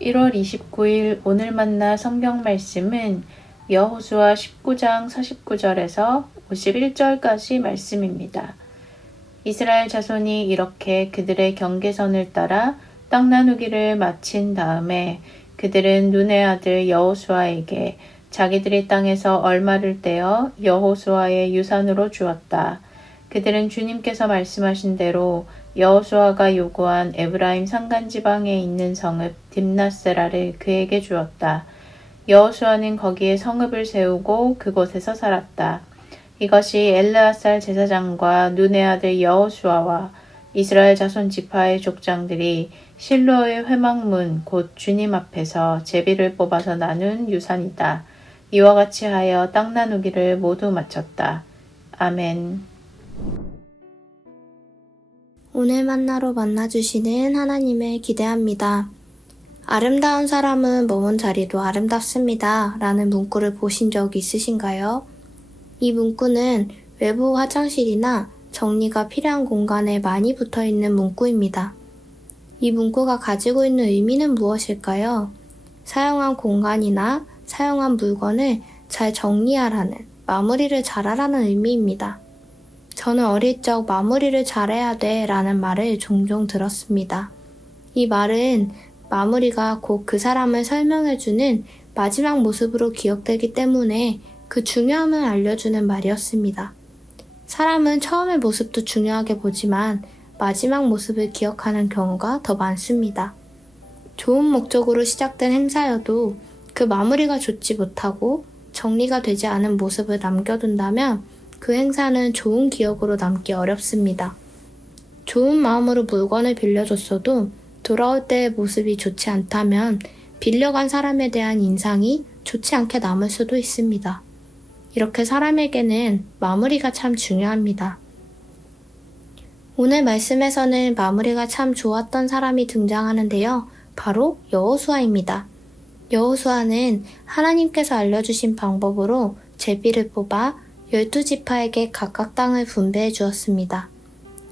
1월 29일 오늘 만나 성경 말씀은 여호수아 19장 49절에서 51절까지 말씀입니다. 이스라엘 자손이 이렇게 그들의 경계선을 따라 땅 나누기를 마친 다음에 그들은 눈의 아들 여호수아에게 자기들의 땅에서 얼마를 떼어 여호수아의 유산으로 주었다. 그들은 주님께서 말씀하신 대로 여호수아가 요구한 에브라임 산간지방에 있는 성읍 딥낫세라를 그에게 주었다. 여호수아는 거기에 성읍을 세우고 그곳에서 살았다. 이것이 엘르아살 제사장과 눈의 아들 여호수아와 이스라엘 자손 지파의 족장들이 실로의 회막문 곧 주님 앞에서 제비를 뽑아서 나눈 유산이다. 이와 같이 하여 땅 나누기를 모두 마쳤다. 아멘. 오늘 만나로 만나주시는 하나님을 기대합니다. 아름다운 사람은 머문 자리도 아름답습니다. 라는 문구를 보신 적 있으신가요? 이 문구는 외부 화장실이나 정리가 필요한 공간에 많이 붙어있는 문구입니다. 이 문구가 가지고 있는 의미는 무엇일까요? 사용한 공간이나 사용한 물건을 잘 정리하라는, 마무리를 잘하라는 의미입니다. 저는 어릴 적 마무리를 잘해야 돼 라는 말을 종종 들었습니다. 이 말은 마무리가 곧 그 사람을 설명해주는 마지막 모습으로 기억되기 때문에 그 중요함을 알려주는 말이었습니다. 사람은 처음의 모습도 중요하게 보지만 마지막 모습을 기억하는 경우가 더 많습니다. 좋은 목적으로 시작된 행사여도 그 마무리가 좋지 못하고 정리가 되지 않은 모습을 남겨둔다면 그 행사는 좋은 기억으로 남기 어렵습니다. 좋은 마음으로 물건을 빌려줬어도 돌아올 때의 모습이 좋지 않다면 빌려간 사람에 대한 인상이 좋지 않게 남을 수도 있습니다. 이렇게 사람에게는 마무리가 참 중요합니다. 오늘 말씀에서는 마무리가 참 좋았던 사람이 등장하는데요. 바로 여호수아입니다. 여호수아는 하나님께서 알려주신 방법으로 제비를 뽑아 12지파에게 각각 땅을 분배해 주었습니다.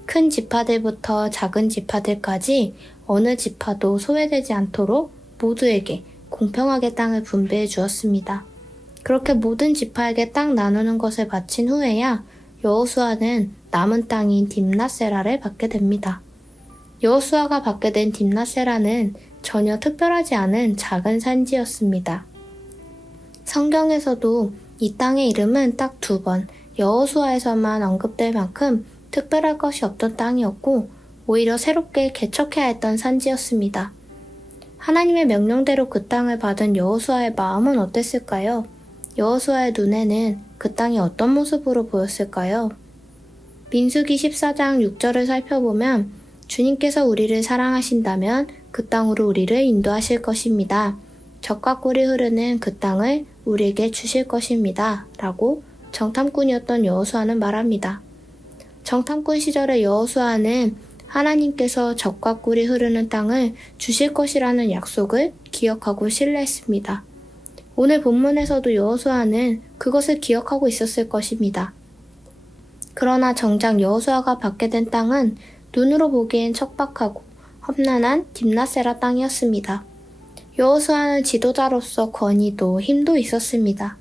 큰 지파들부터 작은 지파들까지 어느 지파도 소외되지 않도록 모두에게 공평하게 땅을 분배해 주었습니다. 그렇게 모든 지파에게 땅 나누는 것을 마친 후에야 여호수아는 남은 땅인 딥낫세라를 받게 됩니다. 여호수아가 받게 된 딥낫세라는 전혀 특별하지 않은 작은 산지였습니다. 성경에서도 이 땅의 이름은 딱 2번 여호수아에서만 언급될 만큼 특별할 것이 없던 땅이었고 오히려 새롭게 개척해야 했던 산지였습니다. 하나님의 명령대로 그 땅을 받은 여호수아의 마음은 어땠을까요? 여호수아의 눈에는 그 땅이 어떤 모습으로 보였을까요? 민수기 14장 6절을 살펴보면 주님께서 우리를 사랑하신다면 그 땅으로 우리를 인도하실 것입니다. 젖과 꿀이 흐르는 그 땅을 우리에게 주실 것입니다. 라고 정탐꾼이었던 여호수아는 말합니다. 정탐꾼 시절의 여호수아는 하나님께서 젖과 꿀이 흐르는 땅을 주실 것이라는 약속을 기억하고 신뢰했습니다. 오늘 본문에서도 여호수아는 그것을 기억하고 있었을 것입니다. 그러나 정작 여호수아가 받게 된 땅은 눈으로 보기엔 척박하고 험난한 딥낫세라 땅이었습니다. 여호수아는 지도자로서 권위도 힘도 있었습니다.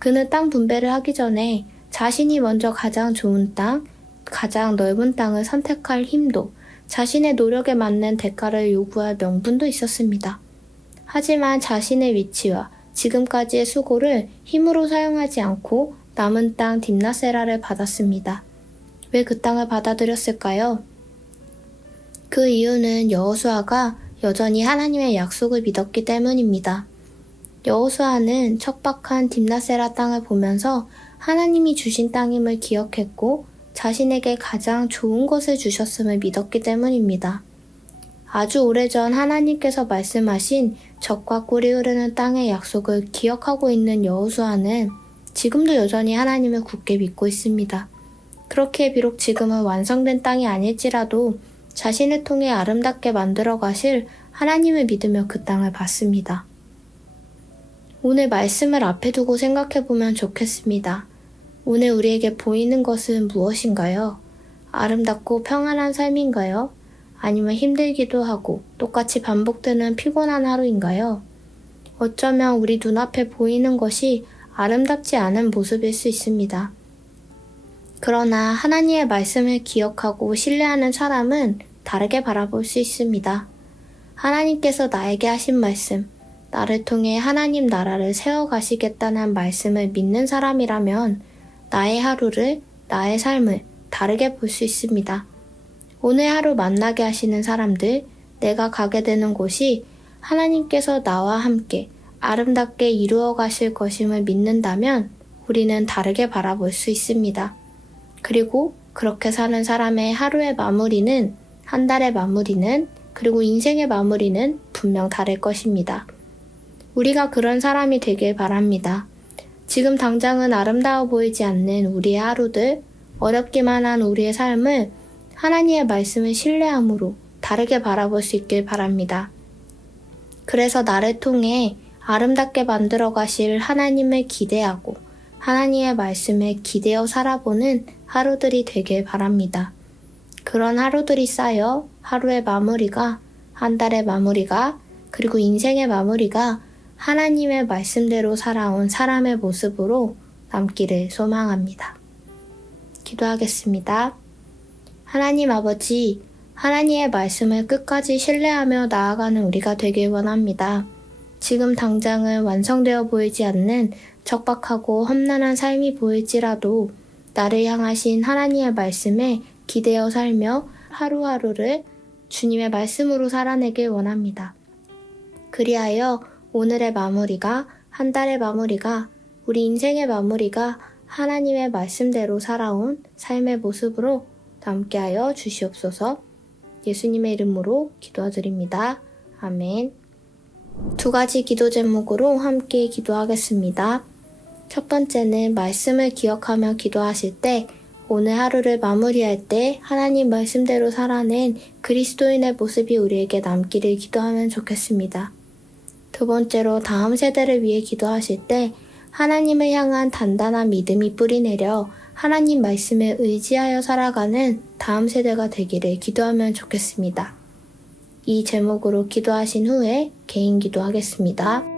그는 땅 분배를 하기 전에 자신이 먼저 가장 좋은 땅, 가장 넓은 땅을 선택할 힘도, 자신의 노력에 맞는 대가를 요구할 명분도 있었습니다. 하지만 자신의 위치와 지금까지의 수고를 힘으로 사용하지 않고 남은 땅 딥낫세라를 받았습니다. 왜 그 땅을 받아들였을까요? 그 이유는 여호수아가 여전히 하나님의 약속을 믿었기 때문입니다. 여호수아는 척박한 딥낫세라 땅을 보면서 하나님이 주신 땅임을 기억했고 자신에게 가장 좋은 것을 주셨음을 믿었기 때문입니다. 아주 오래전 하나님께서 말씀하신 젖과 꿀이 흐르는 땅의 약속을 기억하고 있는 여호수아는 지금도 여전히 하나님을 굳게 믿고 있습니다. 그렇게 비록 지금은 완성된 땅이 아닐지라도 자신을 통해 아름답게 만들어 가실 하나님을 믿으며 그 땅을 받습니다. 오늘 말씀을 앞에 두고 생각해 보면 좋겠습니다. 오늘 우리에게 보이는 것은 무엇인가요? 아름답고 평안한 삶인가요? 아니면 힘들기도 하고 똑같이 반복되는 피곤한 하루인가요? 어쩌면 우리 눈앞에 보이는 것이 아름답지 않은 모습일 수 있습니다. 그러나 하나님의 말씀을 기억하고 신뢰하는 사람은 다르게 바라볼 수 있습니다. 하나님께서 나에게 하신 말씀, 나를 통해 하나님 나라를 세워가시겠다는 말씀을 믿는 사람이라면 나의 하루를, 나의 삶을 다르게 볼 수 있습니다. 오늘 하루 만나게 하시는 사람들, 내가 가게 되는 곳이 하나님께서 나와 함께 아름답게 이루어 가실 것임을 믿는다면 우리는 다르게 바라볼 수 있습니다. 그리고 그렇게 사는 사람의 하루의 마무리는, 한 달의 마무리는, 그리고 인생의 마무리는 분명 다를 것입니다. 우리가 그런 사람이 되길 바랍니다. 지금 당장은 아름다워 보이지 않는 우리의 하루들, 어렵기만 한 우리의 삶을 하나님의 말씀을 신뢰함으로 다르게 바라볼 수 있길 바랍니다. 그래서 나를 통해 아름답게 만들어 가실 하나님을 기대하고 하나님의 말씀에 기대어 살아보는 하루들이 되길 바랍니다. 그런 하루들이 쌓여 하루의 마무리가, 한 달의 마무리가, 그리고 인생의 마무리가 하나님의 말씀대로 살아온 사람의 모습으로 남기를 소망합니다. 기도하겠습니다. 하나님 아버지, 하나님의 말씀을 끝까지 신뢰하며 나아가는 우리가 되길 원합니다. 지금 당장은 완성되어 보이지 않는 적박하고 험난한 삶이 보일지라도 나를 향하신 하나님의 말씀에 기대어 살며 하루하루를 주님의 말씀으로 살아내길 원합니다. 그리하여 오늘의 마무리가, 한 달의 마무리가, 우리 인생의 마무리가 하나님의 말씀대로 살아온 삶의 모습으로 남게 하여 주시옵소서. 예수님의 이름으로 기도드립니다. 아멘. 두 가지 기도 제목으로 함께 기도하겠습니다. 첫 번째는 말씀을 기억하며 기도하실 때 오늘 하루를 마무리할 때 하나님 말씀대로 살아낸 그리스도인의 모습이 우리에게 남기를 기도하면 좋겠습니다. 두 번째로 다음 세대를 위해 기도하실 때 하나님을 향한 단단한 믿음이 뿌리내려 하나님 말씀에 의지하여 살아가는 다음 세대가 되기를 기도하면 좋겠습니다. 이 제목으로 기도하신 후에 개인 기도하겠습니다.